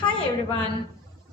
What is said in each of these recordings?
Hi everyone.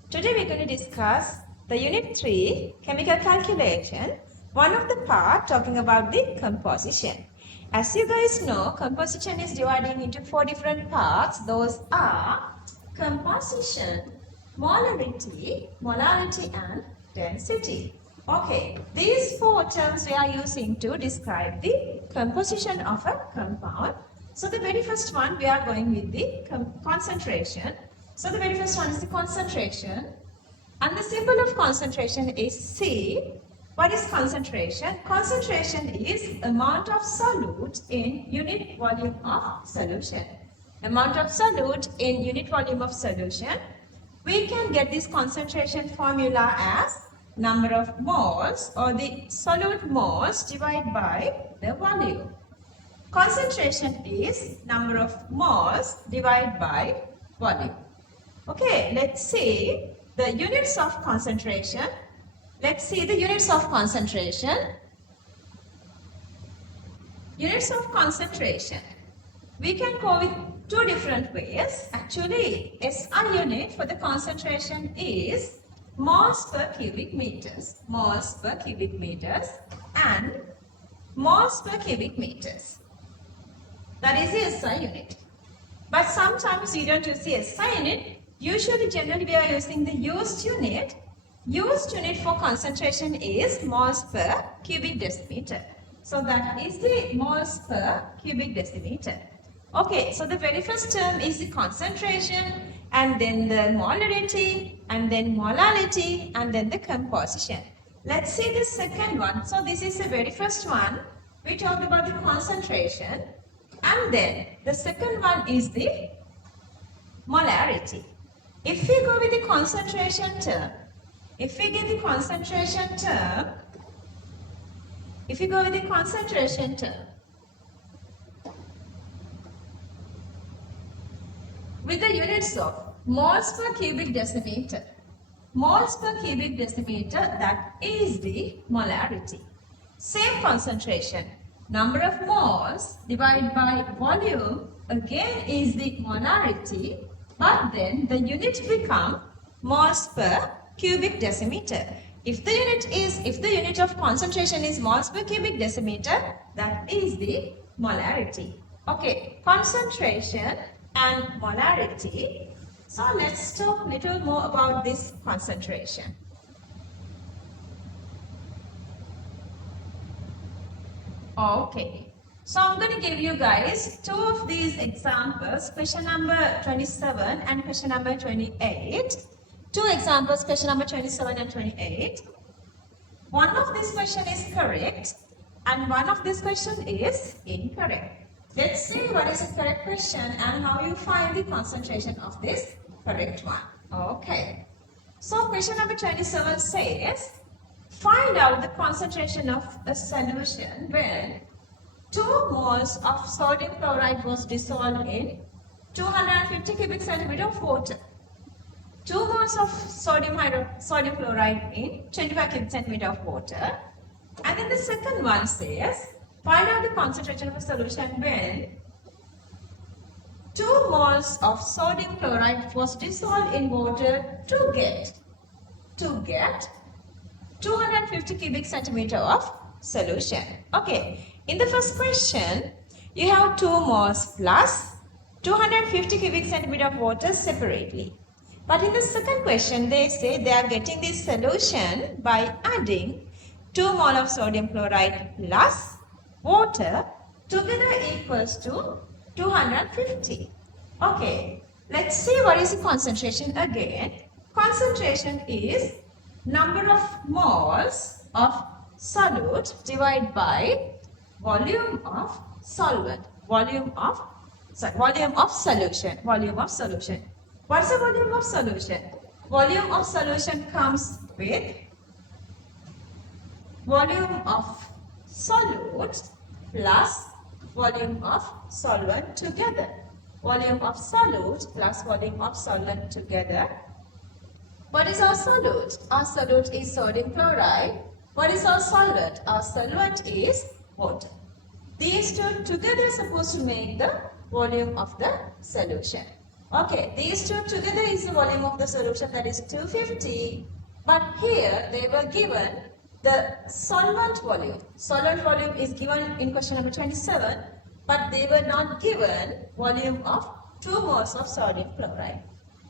Today we're going to discuss the Unit 3 Chemical Calculation, one of the part talking about the composition. As you guys know, composition is dividing into 4 different parts. Those are composition, molarity, and density. Okay, these 4 terms we are using to describe the composition of a compound. So the very first one we are going with the concentration. So the very first one is the concentration, and the symbol of concentration is C. What is concentration? Concentration is amount of solute in unit volume of solution. Amount of solute in unit volume of solution. We can get this concentration formula as number of moles or the solute moles divided by the volume. Concentration is number of moles divided by volume. Okay, let's see the units of concentration. Let's see the units of concentration. Units of concentration. We can go with 2 different ways. Actually, SI unit for the concentration is moles per cubic meters. Moles per cubic meters and moles per cubic meters. That is the SI unit. But sometimes we don't use the SI unit. Usually, generally, we are using the used unit. Used unit for concentration is moles per cubic decimeter. So, that is the moles per cubic decimeter. Okay, so the very first term is the concentration, and then the molarity, and then molality, and then the composition. Let's see the second one. So, this is the very first one. We talked about the concentration, and then the second one is the molarity. If we go with the concentration term, if we go with the concentration term, with the units of moles per cubic decimeter, that is the molarity. Same concentration, number of moles divided by volume again is the molarity. But then the unit become moles per cubic decimeter. If the unit of concentration is moles per cubic decimeter, that is the molarity. Okay, concentration and molarity. So let's talk a little more about this concentration. Okay. So I'm going to give you guys 2 of these examples, question number 27 and question number 28. 2 examples, question number 27 and 28. One of this question is correct and one of this question is incorrect. Let's see what is the correct question and how you find the concentration of this correct one. Okay. So question number 27 says, find out the concentration of a solution when 2 moles of sodium chloride was dissolved in 250 cubic centimeter of water. 2 moles of sodium chloride in 25 cubic centimeter of water. And then the second one says, find out the concentration of a solution when 2 moles of sodium chloride was dissolved in water to get 250 cubic centimeter of solution. Okay. In the first question, you have 2 moles plus 250 cubic centimeter of water separately. But in the second question, they say they are getting this solution by adding 2 mole of sodium chloride plus water together equals to 250. Okay, let's see what is the concentration again. Concentration is number of moles of solute divided by volume of solvent, volume of solution. What's the volume of solution? Volume of solution comes with volume of solute plus volume of solvent together. Volume of solute plus volume of solvent together. What is our solute? Our solute is sodium chloride. What is our solvent? Our solvent is water. These two together are supposed to make the volume of the solution. Okay, these two together is the volume of the solution, that is 250. But here they were given the solvent volume. Solvent volume is given in question number 27, but they were not given volume of 2 moles of sodium chloride.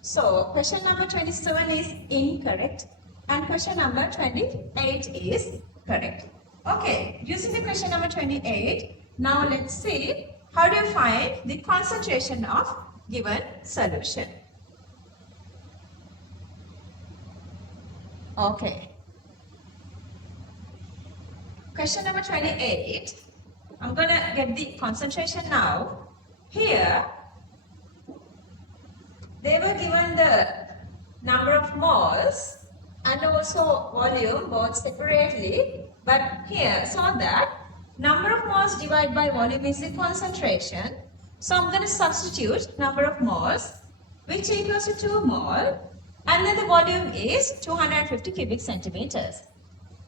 So question number 27 is incorrect and question number 28 is correct. Okay, using the question number 28, now let's see how do you find the concentration of given solution. Okay. Question number 28. I'm going to get the concentration now. Here, they were given the number of moles and also volume both separately. But here, so that number of moles divided by volume is the concentration. So I'm going to substitute number of moles, which equals to 2 mole, and then the volume is 250 cubic centimeters.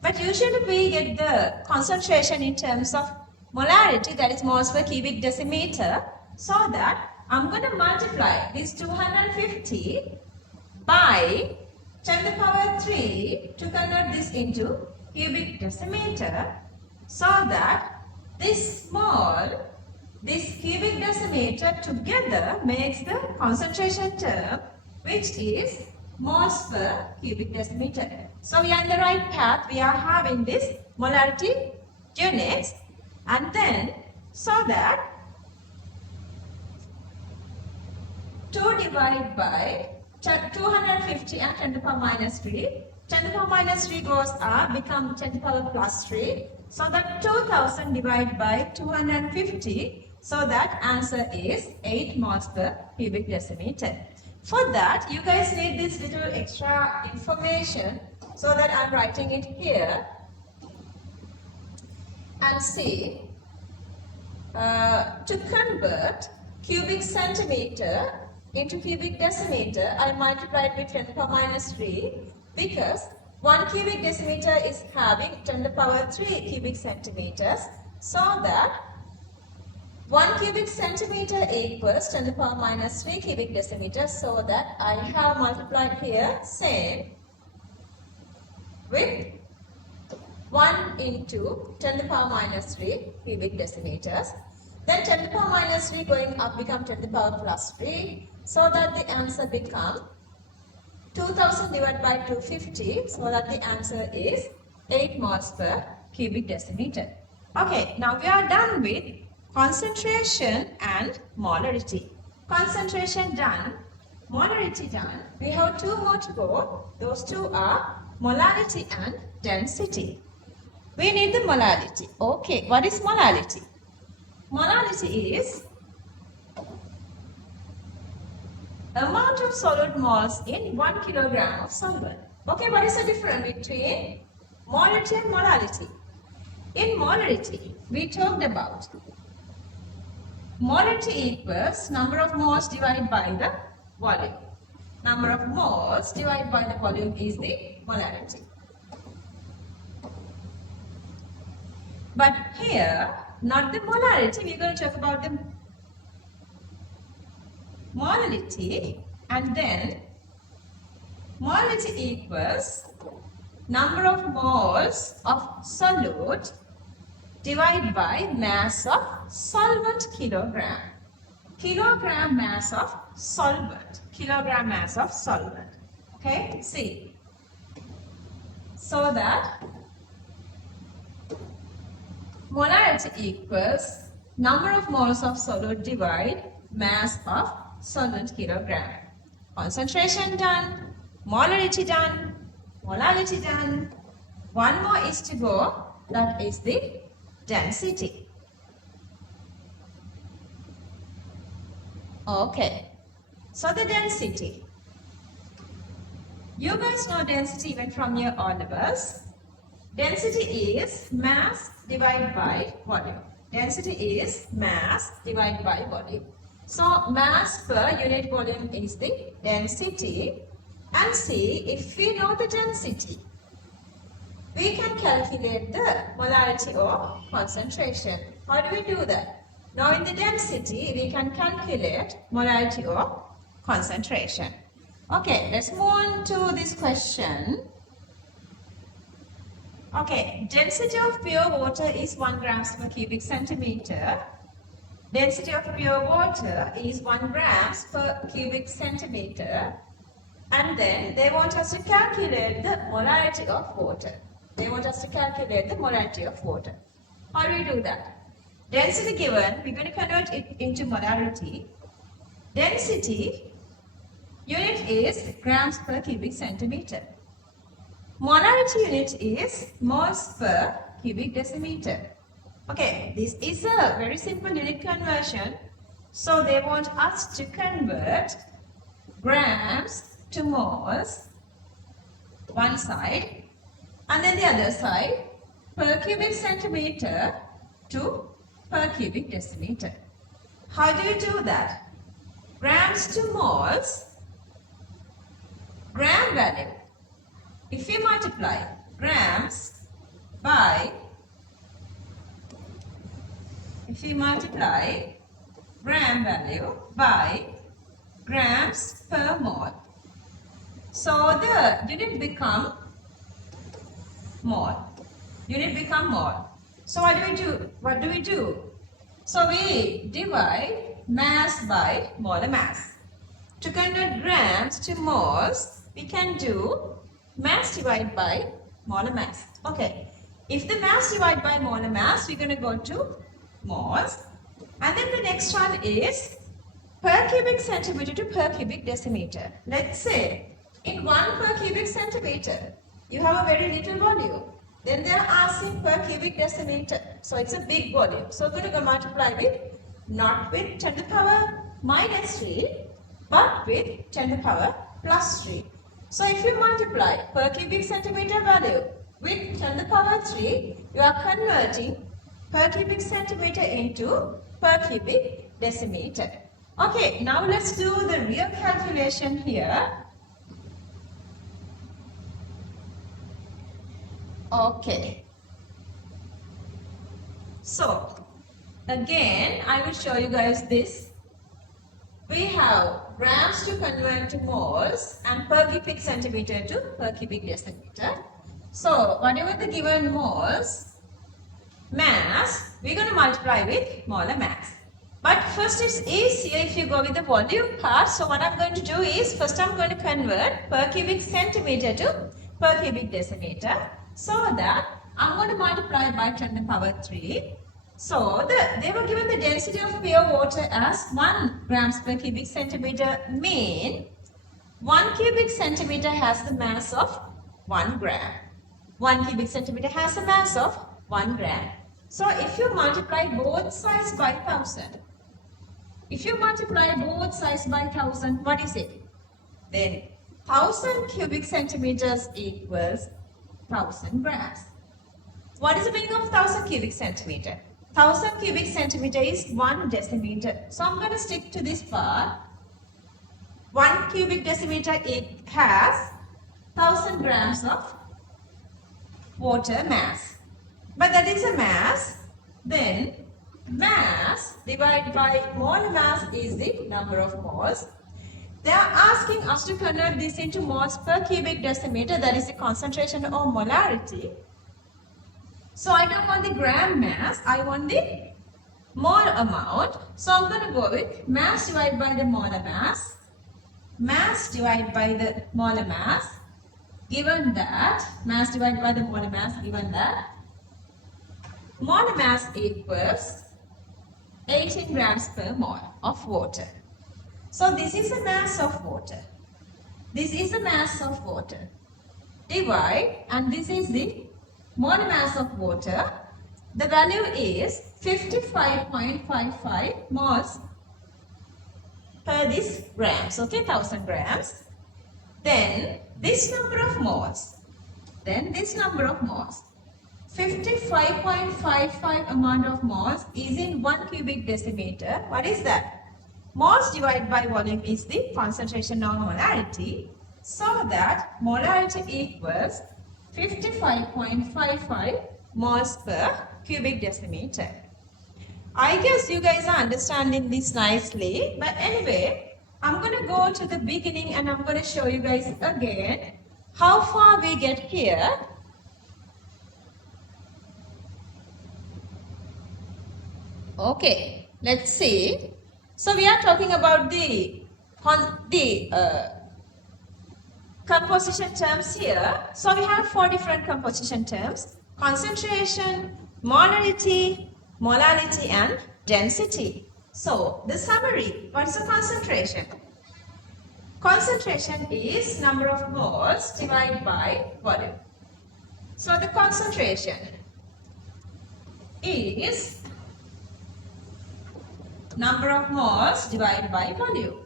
But usually we get the concentration in terms of molarity, that is moles per cubic decimeter. So that I'm going to multiply this 250 by 10 to the power 3 to convert this into cubic decimeter, so that this mole, this cubic decimeter together makes the concentration term, which is moles per cubic decimeter. So we are in the right path. We are having this molarity units, and then so that 2 divided by 250 and 10 to the power minus 3. 10 to the power minus 3 goes up, become 10 to the power plus 3. So that 2000 divided by 250. So that answer is 8 moles per cubic decimeter. For that, you guys need this little extra information, so that I'm writing it here. And see, to convert cubic centimeter into cubic decimeter, I multiplied with 10 to the power minus 3, because 1 cubic decimeter is having 10 to the power 3 cubic centimeters, so that 1 cubic centimeter equals 10 to the power minus 3 cubic decimeters, so that I have multiplied here same with 1 into 10 to the power minus 3 cubic decimeters. Then 10 to the power minus 3 going up become 10 to the power plus 3, so that the answer becomes 2000 divided by 250, so that the answer is 8 moles per cubic decimeter. Okay, now we are done with concentration and molarity. Concentration done, molarity done. We have 2 more to go. Those 2 are molarity and density. We need the molarity. Okay, what is molarity? Molarity is amount of solid moles in 1 kilogram of solvent. Okay, what is the difference between molarity and molarity? In molarity, we talked about molarity equals number of moles divided by the volume. Number of moles divided by the volume is the molarity. But here, not the molarity, we are going to talk about the molarity, and then molarity equals number of moles of solute divided by mass of solvent kilogram. Kilogram mass of solvent. Kilogram mass of solvent. Okay, see. So that molarity equals number of moles of solute divide mass of solvent kilogram. Concentration done, molarity done, molarity done. One more is to go, that is the density. Okay, so the density. You guys know density even from your O levels. Density is mass divided by volume. Density is mass divided by volume. So mass per unit volume is the density. And see, if we know the density, we can calculate the molarity or concentration. How do we do that? Knowing the density, we can calculate molarity or concentration. Okay, let's move on to this question. Okay, density of pure water is 1 grams per cubic centimeter. Density of pure water is 1 grams per cubic centimeter. And then they want us to calculate the molarity of water. They want us to calculate the molarity of water. How do we do that? Density given, we're going to convert it into molarity. Density unit is grams per cubic centimeter. Molarity unit is moles per cubic decimeter. Okay, this is a very simple unit conversion. So they want us to convert grams to moles, one side, and then the other side, per cubic centimeter to per cubic decimeter. How do you do that? Grams to moles, gram value. If you multiply grams by, gram value by grams per mole, so the unit become mole. So what do we do? So we divide mass by molar mass. To convert grams to moles, we can do mass divided by molar mass. Okay, if the mass divided by molar mass, we're going to go to moles. And then the next one is per cubic centimeter to per cubic decimeter. Let's say in 1 per cubic centimeter, you have a very little volume. Then they are asking per cubic decimeter. So it's a big volume. So we're going to multiply with, not with 10 to the power minus 3, but with 10 to the power plus 3. So if you multiply per cubic centimeter value with 10 to the power 3, you are converting per cubic centimeter into per cubic decimeter. Okay, now let's do the real calculation here. Okay. So, again, I will show you guys this. We have grams to convert to moles and per cubic centimeter to per cubic decimeter. So, whatever the given moles, mass, we're going to multiply with molar mass. But first it's easier if you go with the volume part. So what I'm going to do is, first I'm going to convert per cubic centimeter to per cubic decimeter. So that I'm going to multiply by 10 to the power 3. So they were given the density of pure water as 1 grams per cubic centimeter, mean 1 cubic centimeter has the mass of 1 gram. 1 cubic centimeter has a mass of 1 gram. So if you multiply both sides by 1000, what is it? Then 1000 cubic centimeters equals 1000 grams. What is the meaning of 1000 cubic centimeter? 1000 cubic centimeter is 1 decimeter. So I'm going to stick to this part. 1 cubic decimeter, it has 1000 grams of water mass. But that is a mass. Then mass divided by molar mass is the number of moles. They are asking us to convert this into moles per cubic decimeter, that is the concentration or molarity. So I don't want the gram mass, I want the mole amount. So I'm going to go with mass divided by the molar mass. Mass divided by the molar mass, given that, mass divided by the molar mass, given that, molar mass equals 18 grams per mole of water. So this is the mass of water. This is the mass of water. Divide, and this is the molar mass of water. The value is 55.55 moles per this grams, okay, 1000 grams. Then this number of moles. 55.55 amount of moles is in 1 cubic decimeter. What is that? Moles divided by volume is the concentration or molarity. So that molarity equals 55.55 moles per cubic decimeter. I guess you guys are understanding this nicely. But anyway, I'm going to go to the beginning and I'm going to show you guys again how far we get here. Okay, let's see. So we are talking about the composition terms here. So we have 4 different composition terms: concentration, molarity, molality and density. So the summary, what is a concentration? Concentration is number of moles divided by volume. So the concentration is number of moles divided by volume.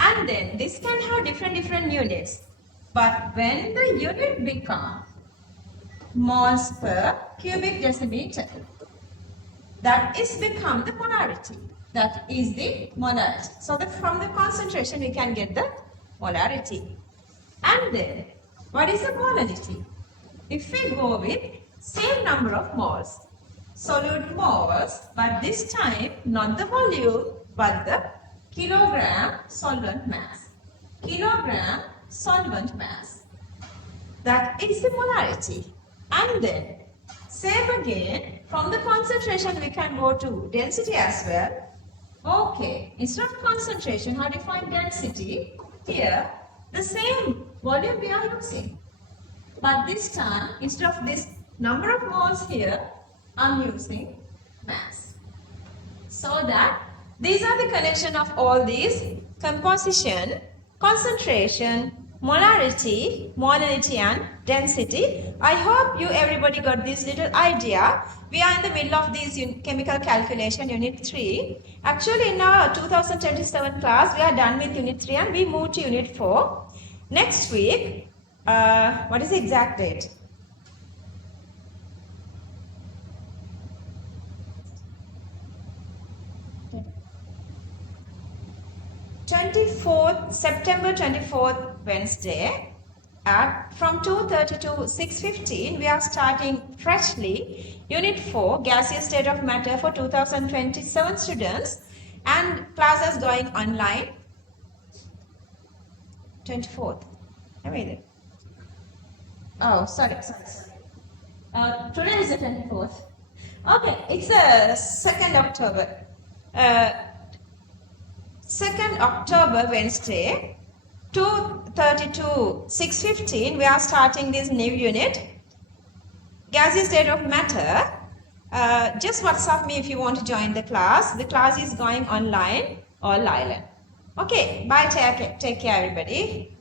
And then this can have different units. But when the unit becomes moles per cubic decimeter, that is become the molarity. That is the molarity. So from the concentration we can get the molarity. And then what is the molality? If we go with same number of moles, solute moles, but this time not the volume but the kilogram solvent mass. Kilogram solvent mass. That is the molarity. And then same again, from the concentration we can go to density as well. Okay, instead of concentration, how do you find density? Here, the same volume we are using. But this time, instead of this number of moles here, I'm using mass. So that these are the connection of all these: composition, concentration, molarity, molality and density. I hope you everybody got this little idea. We are in the middle of this chemical calculation unit 3. Actually in our 2027 class we are done with unit 3 and we move to unit 4. Next week, what is the exact date? 24th, September 24th, Wednesday, from 2:30 to 6:15, we are starting freshly Unit 4, Gaseous State of Matter for 2027 students, and classes going online. 24th. Amazing. Oh, sorry. Today is the 24th. Okay, it's 2nd October. 2nd October, Wednesday, 2:30 to 6:15, we are starting this new unit, Gaseous State of Matter. Just WhatsApp me if you want to join the class. The class is going online or Island. Okay, bye, take care everybody.